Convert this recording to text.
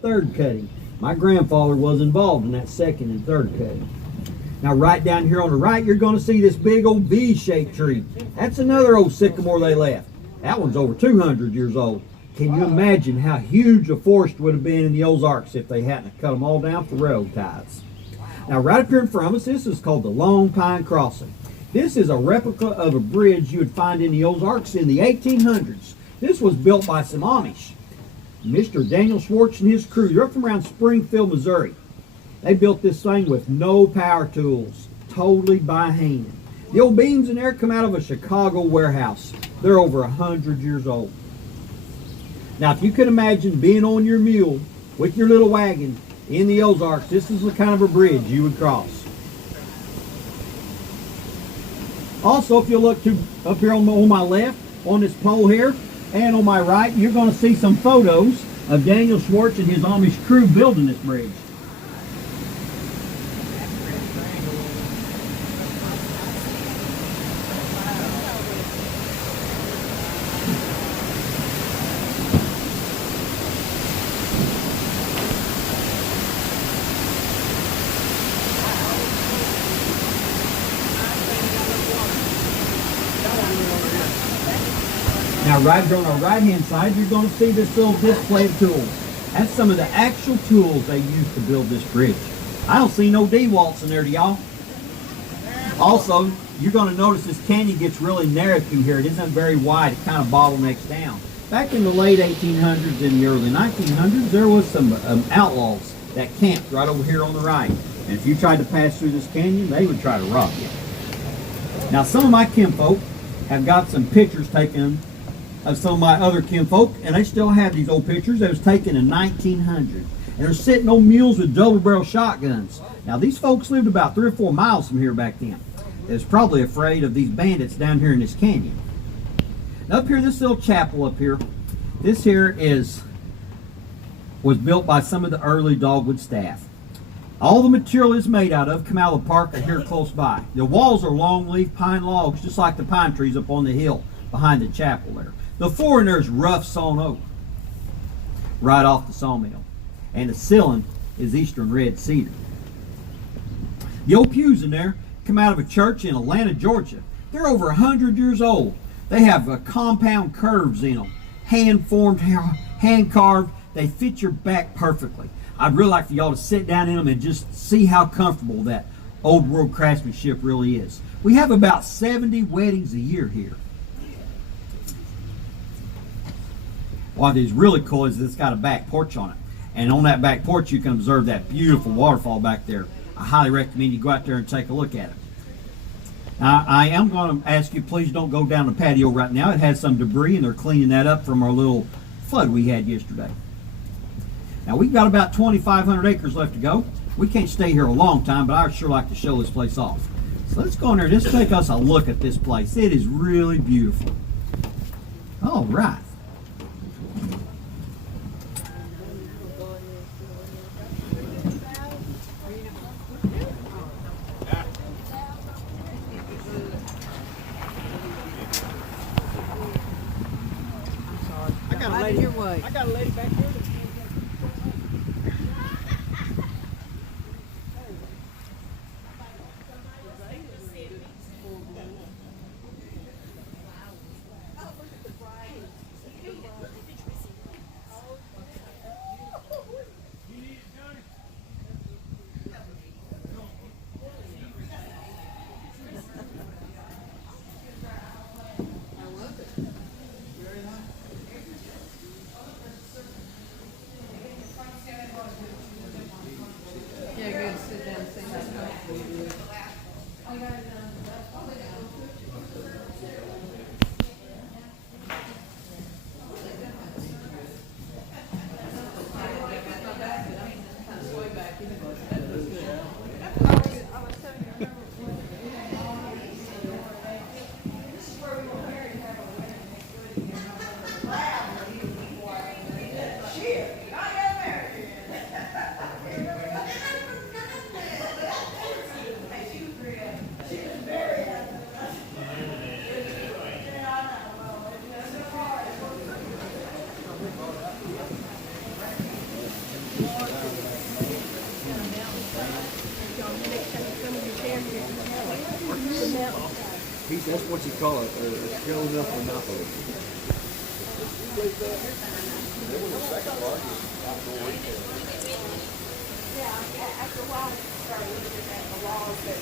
Third cutting. My grandfather was involved in that second and third cutting. Now right down here on the right, you're going to see this big old V-shaped tree. That's another old sycamore they left. That one's over 200 years old. Can you imagine how huge a forest would have been in the Ozarks if they hadn't cut them all down for railroad ties? Now right up here in front of us, this is called the Long Pine Crossing. This is a replica of a bridge you would find in the Ozarks in the 1800s. This was built by some Amish. Mr. Daniel Schwartz and his crew, they're from around Springfield, Missouri. They built this thing with no power tools, totally by hand. The old beams in there come out of a Chicago warehouse. They're over 100 years old. Now, if you could imagine being on your mule with your little wagon in the Ozarks, this is the kind of a bridge you would cross. Also, if you look up here on my left, on this pole here, and on my right, you're going to see some photos of Daniel Schwartz and his Amish crew building this bridge. Now right here on our right hand side, you're going to see this little display of tools. That's some of the actual tools they used to build this bridge. I don't see no D-walls in there, do y'all? Also, you're going to notice this canyon gets really narrow through here. It isn't very wide. It kind of bottlenecks down. Back in the late 1800s and the early 1900s, there was some outlaws that camped right over here on the right. And if you tried to pass through this canyon, they would try to rob you. Now, some of my kinfolk have got some pictures taken of some of my other kinfolk, and they still have these old pictures that was taken in 1900. And they're sitting on mules with double-barrel shotguns. Now, these folks lived about 3 or 4 miles from here back then. They was probably afraid of these bandits down here in this canyon. Now, up here, this little chapel up here, this here was built by some of the early Dogwood staff. All the material it's made out of come out of the park here close by. The walls are long-leaf pine logs, just like the pine trees up on the hill behind the chapel there. The floor in there is rough sawn oak, right off the sawmill. And the ceiling is eastern red cedar. The old pews in there come out of a church in Atlanta, Georgia. They're over 100 years old. They have compound curves in them, hand-formed, hand-carved. They fit your back perfectly. I'd really like for y'all to sit down in them and just see how comfortable that old world craftsmanship really is. We have about 70 weddings a year here. What is really cool is it's got a back porch on it. And on that back porch, you can observe that beautiful waterfall back there. I highly recommend you go out there and take a look at it. Now, I am going to ask you, please don't go down the patio right now. It has some debris, and they're cleaning that up from our little flood we had yesterday. Now, we've got about 2,500 acres left to go. We can't stay here a long time, but I'd sure like to show this place off. So let's go in there and just take us a look at this place. It is really beautiful. All right. I got a lady back here. That's what you call a showing up monopoly. Yeah, after a while, we started looking at the laws that